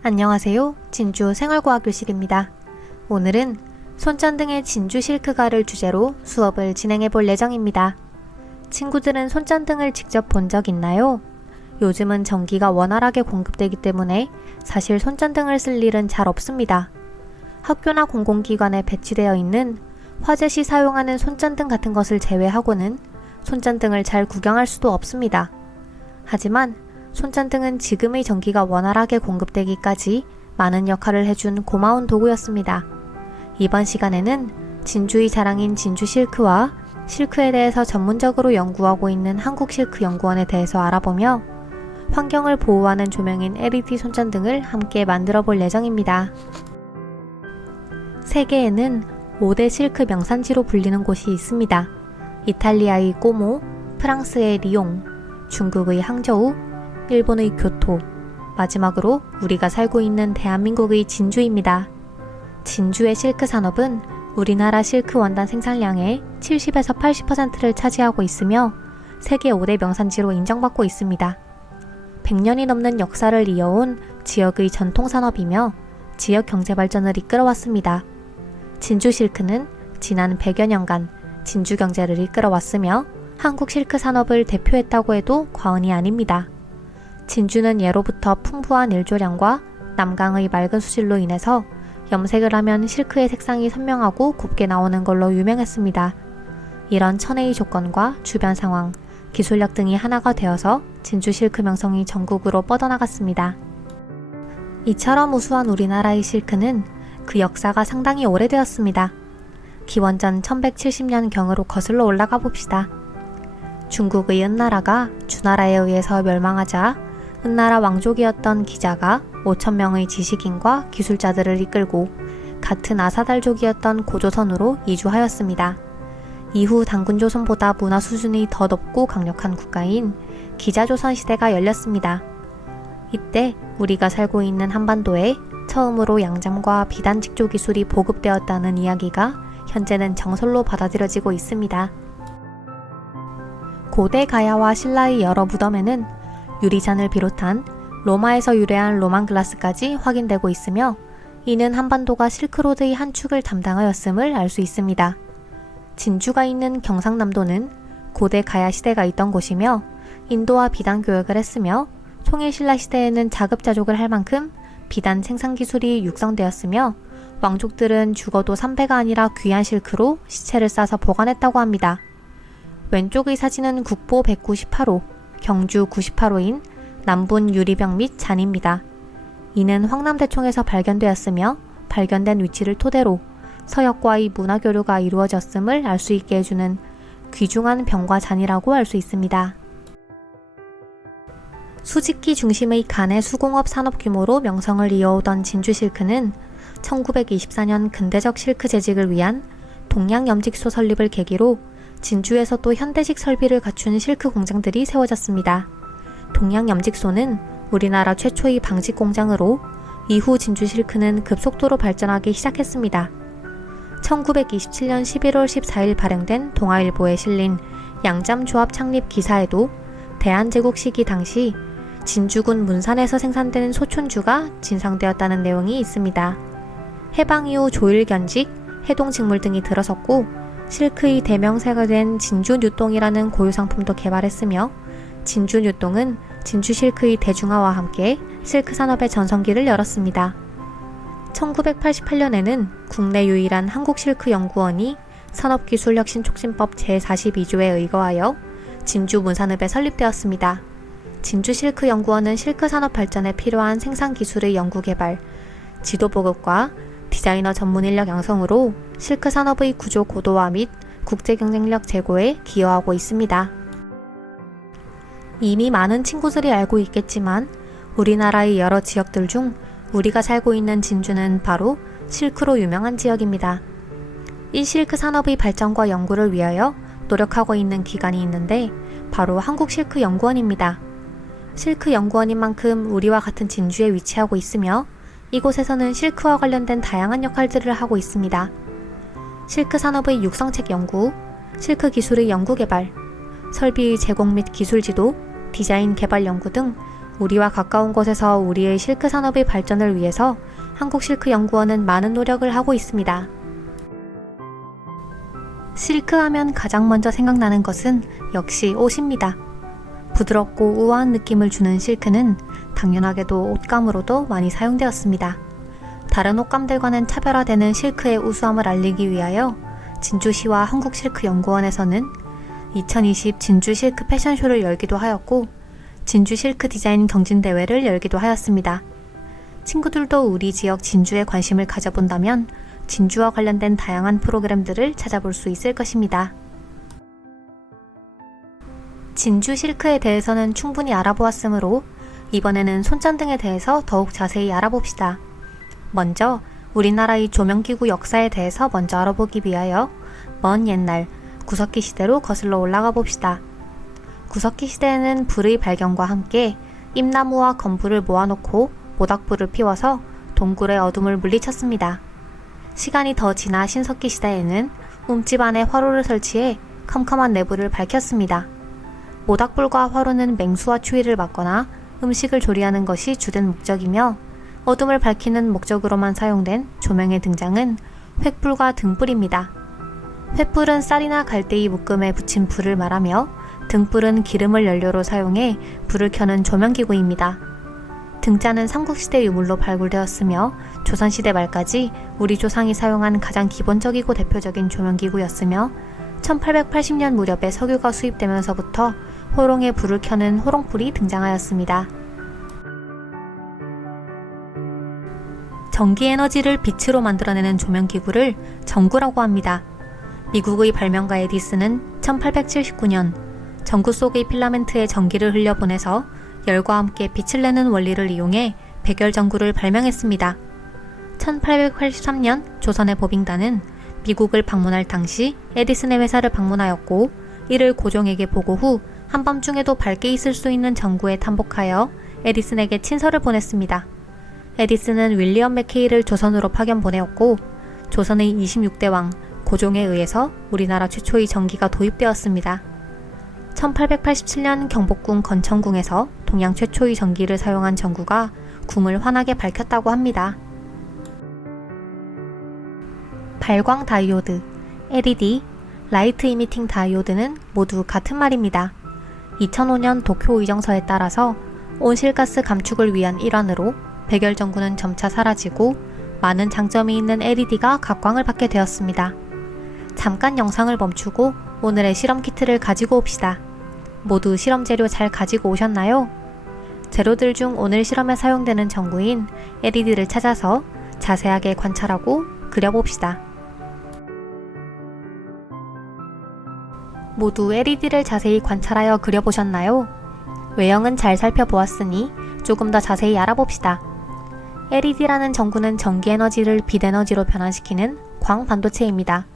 안녕하세요. 진주 생활과학교실입니다. 오늘은 손전등의 진주 실크가를 주제로 수업을 진행해 볼 예정입니다. 친구들은 손전등을 직접 본 적 있나요? 요즘은 전기가 원활하게 공급되기 때문에 사실 손전등을 쓸 일은 잘 없습니다. 학교나 공공기관에 배치되어 있는 화재 시 사용하는 손전등 같은 것을 제외하고는 손전등을 잘 구경할 수도 없습니다. 하지만 손전등은 지금의 전기가 원활하게 공급되기까지 많은 역할을 해준 고마운 도구였습니다. 이번 시간에는 진주의 자랑인 진주 실크와 실크에 대해서 전문적으로 연구하고 있는 한국실크연구원에 대해서 알아보며 환경을 보호하는 조명인 LED 손전등을 함께 만들어 볼 예정입니다. 세계에는 5대 실크 명산지로 불리는 곳이 있습니다. 이탈리아의 꼬모, 프랑스의 리옹, 중국의 항저우, 일본의 교토, 마지막으로 우리가 살고 있는 대한민국의 진주입니다. 진주의 실크 산업은 우리나라 실크 원단 생산량의 70에서 80%를 차지하고 있으며 세계 5대 명산지로 인정받고 있습니다. 100년이 넘는 역사를 이어온 지역의 전통산업이며 지역 경제 발전을 이끌어왔습니다. 진주 실크는 지난 100여 년간 진주 경제를 이끌어왔으며 한국 실크 산업을 대표했다고 해도 과언이 아닙니다. 진주는 예로부터 풍부한 일조량과 남강의 맑은 수질로 인해서 염색을 하면 실크의 색상이 선명하고 곱게 나오는 걸로 유명했습니다. 이런 천혜의 조건과 주변 상황, 기술력 등이 하나가 되어서 진주 실크 명성이 전국으로 뻗어나갔습니다. 이처럼 우수한 우리나라의 실크는 그 역사가 상당히 오래되었습니다. 기원전 1170년경으로 거슬러 올라가 봅시다. 중국의 은나라가 주나라에 의해서 멸망하자 은나라 왕족이었던 기자가 5,000명의 지식인과 기술자들을 이끌고 같은 아사달족이었던 고조선으로 이주하였습니다. 이후 단군조선보다 문화 수준이 더 높고 강력한 국가인 기자조선 시대가 열렸습니다. 이때 우리가 살고 있는 한반도에 처음으로 양잠과 비단 직조 기술이 보급되었다는 이야기가 현재는 정설로 받아들여지고 있습니다. 고대 가야와 신라의 여러 무덤에는 유리잔을 비롯한 로마에서 유래한 로만 글라스까지 확인되고 있으며 이는 한반도가 실크로드의 한 축을 담당하였음을 알 수 있습니다. 진주가 있는 경상남도는 고대 가야 시대가 있던 곳이며 인도와 비단 교역을 했으며 통일신라 시대에는 자급자족을 할 만큼 비단 생산 기술이 육성되었으며 왕족들은 죽어도 삼배가 아니라 귀한 실크로 시체를 싸서 보관했다고 합니다. 왼쪽의 사진은 국보 198호, 경주 98호인 남분 유리병 및 잔입니다. 이는 황남대총에서 발견되었으며 발견된 위치를 토대로 서역과의 문화교류가 이루어졌음을 알 수 있게 해주는 귀중한 병과 잔이라고 할 수 있습니다. 수직기 중심의 간의 수공업 산업 규모로 명성을 이어오던 진주 실크는 1924년 근대적 실크 재직을 위한 동양염직소 설립을 계기로 진주에서 또 현대식 설비를 갖춘 실크 공장들이 세워졌습니다. 동양염직소는 우리나라 최초의 방직 공장으로 이후 진주 실크는 급속도로 발전하기 시작했습니다. 1927년 11월 14일 발행된 동아일보에 실린 양잠조합 창립 기사에도 대한제국 시기 당시 진주군 문산에서 생산되는 소촌주가 진상되었다는 내용이 있습니다. 해방 이후 조일견직, 해동직물 등이 들어섰고 실크의 대명사가 된 진주뉴동이라는 고유상품도 개발했으며 진주뉴동은 진주 실크의 대중화와 함께 실크 산업의 전성기를 열었습니다. 1988년에는 국내 유일한 한국실크연구원이 산업기술혁신촉진법 제42조에 의거하여 진주문산읍에 설립되었습니다. 진주실크연구원은 실크 산업 발전에 필요한 생산기술의 연구개발, 지도보급과 디자이너 전문 인력 양성으로 실크 산업의 구조 고도화 및 국제 경쟁력 제고에 기여하고 있습니다. 이미 많은 친구들이 알고 있겠지만 우리나라의 여러 지역들 중 우리가 살고 있는 진주는 바로 실크로 유명한 지역입니다. 이 실크 산업의 발전과 연구를 위하여 노력하고 있는 기관이 있는데 바로 한국실크연구원입니다. 실크연구원인 만큼 우리와 같은 진주에 위치하고 있으며 이곳에서는 실크와 관련된 다양한 역할들을 하고 있습니다. 실크 산업의 육성책 연구, 실크 기술의 연구 개발, 설비의 제공 및 기술 지도, 디자인 개발 연구 등 우리와 가까운 곳에서 우리의 실크 산업의 발전을 위해서 한국실크연구원은 많은 노력을 하고 있습니다. 실크 하면 가장 먼저 생각나는 것은 역시 옷입니다. 부드럽고 우아한 느낌을 주는 실크는 당연하게도 옷감으로도 많이 사용되었습니다. 다른 옷감들과는 차별화되는 실크의 우수함을 알리기 위하여 진주시와 한국실크연구원에서는 2020 진주 실크 패션쇼를 열기도 하였고 진주 실크 디자인 경진대회를 열기도 하였습니다. 친구들도 우리 지역 진주에 관심을 가져본다면 진주와 관련된 다양한 프로그램들을 찾아볼 수 있을 것입니다. 진주 실크에 대해서는 충분히 알아보았으므로 이번에는 손전등에 대해서 더욱 자세히 알아봅시다. 먼저 우리나라의 조명기구 역사에 대해서 먼저 알아보기 위하여 먼 옛날 구석기 시대로 거슬러 올라가 봅시다. 구석기 시대에는 불의 발견과 함께 잎나무와 건불을 모아놓고 모닥불을 피워서 동굴의 어둠을 물리쳤습니다. 시간이 더 지나 신석기 시대에는 움집 안에 화로를 설치해 컴컴한 내부를 밝혔습니다. 모닥불과 화로는 맹수와 추위를 막거나 음식을 조리하는 것이 주된 목적이며 어둠을 밝히는 목적으로만 사용된 조명의 등장은 횃불과 등불입니다. 횃불은 쌀이나 갈대의 묶음에 붙인 불을 말하며 등불은 기름을 연료로 사용해 불을 켜는 조명기구입니다. 등자는 삼국시대 유물로 발굴되었으며 조선시대 말까지 우리 조상이 사용한 가장 기본적이고 대표적인 조명기구였으며 1880년 무렵에 석유가 수입되면서부터 호롱에 불을 켜는 호롱불이 등장하였습니다. 전기에너지를 빛으로 만들어내는 조명기구를 전구라고 합니다. 미국의 발명가 에디슨은 1879년 전구 속의 필라멘트에 전기를 흘려보내서 열과 함께 빛을 내는 원리를 이용해 백열전구를 발명했습니다. 1883년 조선의 법인단은 미국을 방문할 당시 에디슨의 회사를 방문하였고 이를 고종에게 보고 후 한밤중에도 밝게 있을 수 있는 전구에 탐복하여 에디슨에게 친서를 보냈습니다. 에디슨은 윌리엄 맥케이를 조선으로 파견 보내었고 조선의 26대 왕 고종에 의해서 우리나라 최초의 전기가 도입되었습니다. 1887년 경복궁 건천궁에서 동양 최초의 전기를 사용한 전구가 궁을 환하게 밝혔다고 합니다. 발광 다이오드, LED, 라이트 이미팅 다이오드는 모두 같은 말입니다. 2005년 도쿄 의정서에 따라서 온실가스 감축을 위한 일환으로 백열전구는 점차 사라지고 많은 장점이 있는 LED가 각광을 받게 되었습니다. 잠깐 영상을 멈추고 오늘의 실험 키트를 가지고 옵시다. 모두 실험 재료 잘 가지고 오셨나요? 재료들 중 오늘 실험에 사용되는 전구인 LED를 찾아서 자세하게 관찰하고 그려봅시다. 모두 LED를 자세히 관찰하여 그려보셨나요? 외형은 잘 살펴보았으니 조금 더 자세히 알아봅시다. LED라는 전구는 전기에너지를 빛에너지로 변환시키는 광반도체입니다.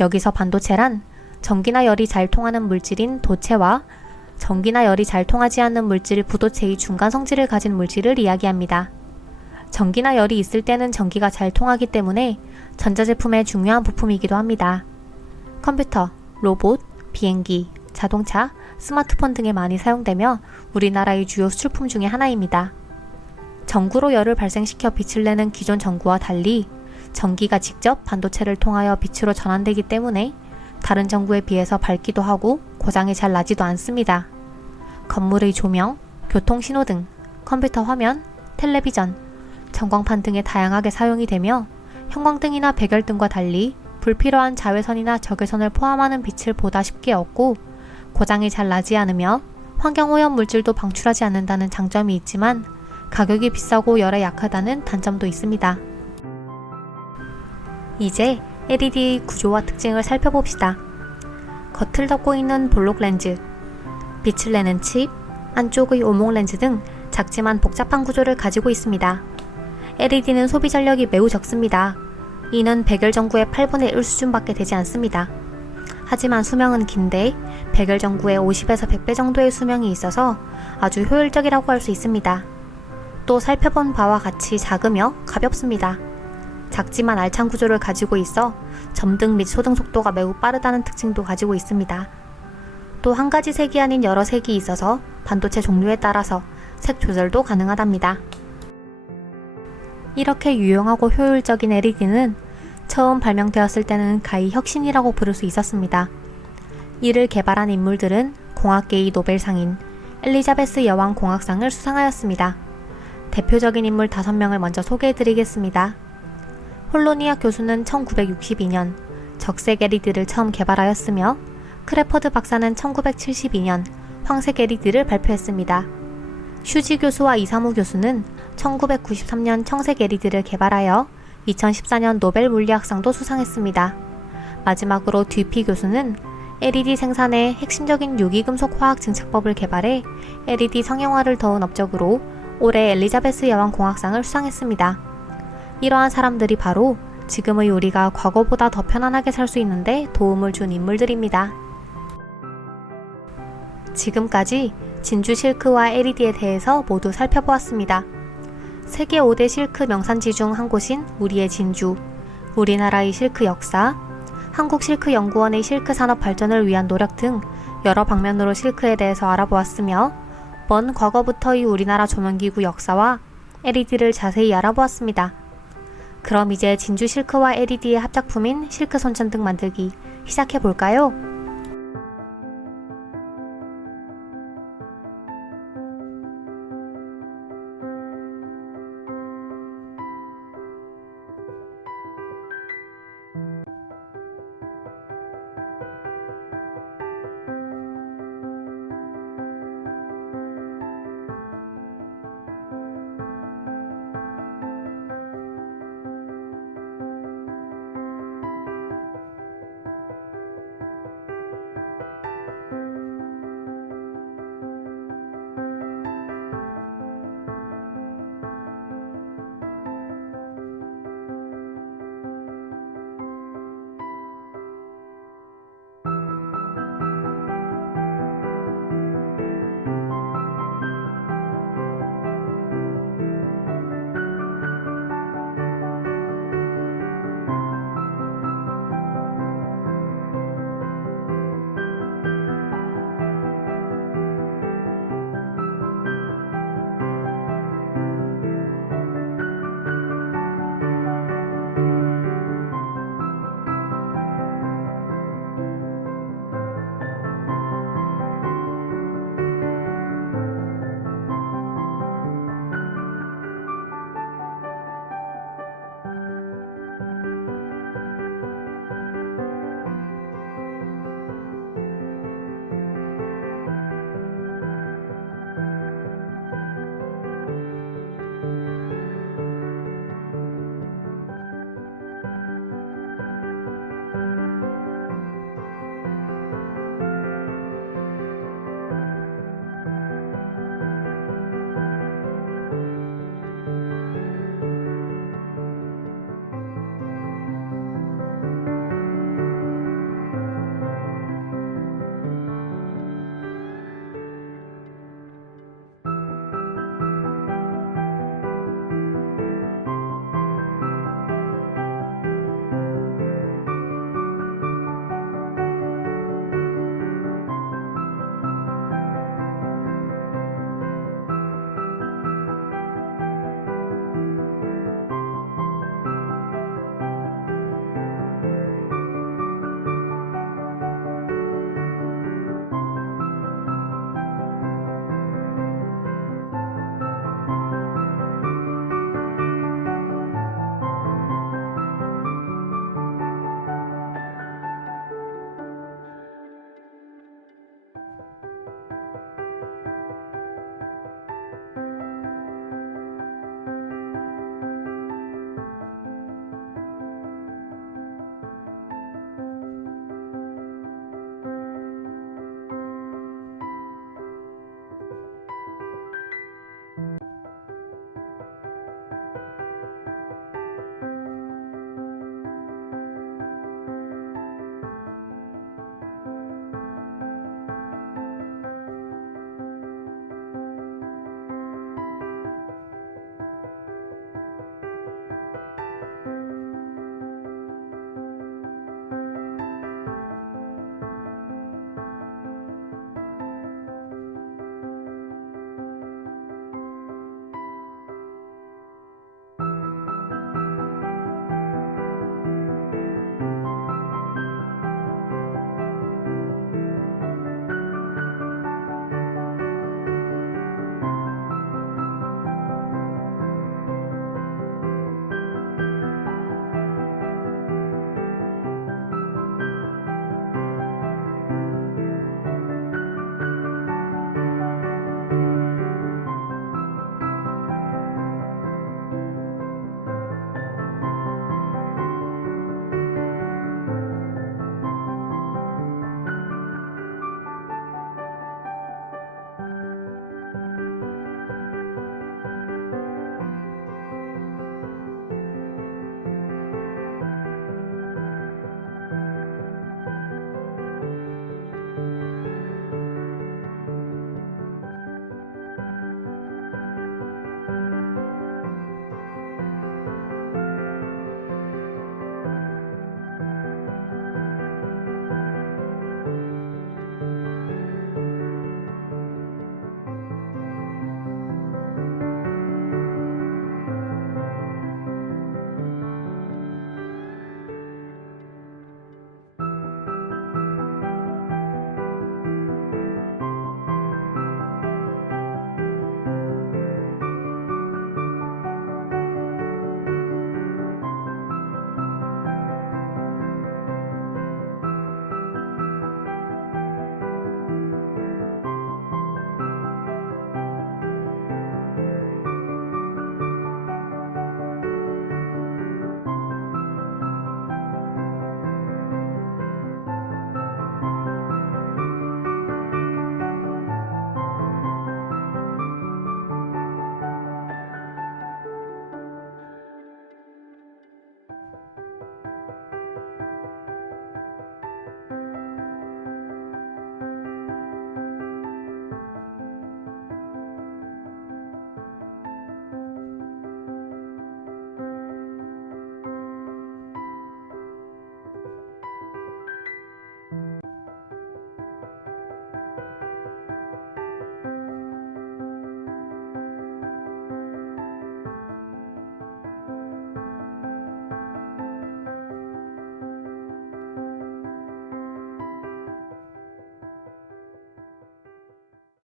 여기서 반도체란 전기나 열이 잘 통하는 물질인 도체와 전기나 열이 잘 통하지 않는 물질 부도체의 중간 성질을 가진 물질을 이야기합니다. 전기나 열이 있을 때는 전기가 잘 통하기 때문에 전자제품의 중요한 부품이기도 합니다. 컴퓨터, 로봇, 비행기, 자동차, 스마트폰 등에 많이 사용되며 우리나라의 주요 수출품 중에 하나입니다. 전구로 열을 발생시켜 빛을 내는 기존 전구와 달리 전기가 직접 반도체를 통하여 빛으로 전환되기 때문에 다른 전구에 비해서 밝기도 하고 고장이 잘 나지도 않습니다. 건물의 조명, 교통신호등, 컴퓨터 화면, 텔레비전, 전광판 등에 다양하게 사용이 되며 형광등이나 백열등과 달리 불필요한 자외선이나 적외선을 포함하는 빛을 보다 쉽게 얻고 고장이 잘 나지 않으며 환경오염 물질도 방출하지 않는다는 장점이 있지만 가격이 비싸고 열에 약하다는 단점도 있습니다. 이제 LED의 구조와 특징을 살펴봅시다. 겉을 덮고 있는 볼록 렌즈, 빛을 내는 칩, 안쪽의 오목 렌즈 등 작지만 복잡한 구조를 가지고 있습니다. LED는 소비 전력이 매우 적습니다. 이는 백열전구의 8분의 1 수준밖에 되지 않습니다. 하지만 수명은 긴데 백열전구의 50에서 100배 정도의 수명이 있어서 아주 효율적이라고 할 수 있습니다. 또 살펴본 바와 같이 작으며 가볍습니다. 작지만 알찬 구조를 가지고 있어 점등 및 소등 속도가 매우 빠르다는 특징도 가지고 있습니다. 또 한 가지 색이 아닌 여러 색이 있어서 반도체 종류에 따라서 색 조절도 가능하답니다. 이렇게 유용하고 효율적인 LED는 처음 발명되었을 때는 가히 혁신이라고 부를 수 있었습니다. 이를 개발한 인물들은 공학계의 노벨상인 엘리자베스 여왕 공학상을 수상하였습니다. 대표적인 인물 5명을 먼저 소개해드리겠습니다. 홀로니악 교수는 1962년 적색 LED를 처음 개발하였으며 크래퍼드 박사는 1972년 황색 LED를 발표했습니다. 슈지 교수와 이사무 교수는 1993년 청색 LED를 개발하여 2014년 노벨 물리학상도 수상했습니다. 마지막으로 듀피 교수는 LED 생산의 핵심적인 유기금속 화학 증착법을 개발해 LED 상용화를 도운 업적으로 올해 엘리자베스 여왕 공학상을 수상했습니다. 이러한 사람들이 바로 지금의 우리가 과거보다 더 편안하게 살 수 있는데 도움을 준 인물들입니다. 지금까지 진주 실크와 LED에 대해서 모두 살펴보았습니다. 세계 5대 실크 명산지 중 한 곳인 우리의 진주, 우리나라의 실크 역사, 한국실크연구원의 실크 산업 발전을 위한 노력 등 여러 방면으로 실크에 대해서 알아보았으며 먼 과거부터의 우리나라 조명기구 역사와 LED를 자세히 알아보았습니다. 그럼 이제 진주 실크와 LED의 합작품인 실크 손전등 만들기 시작해볼까요?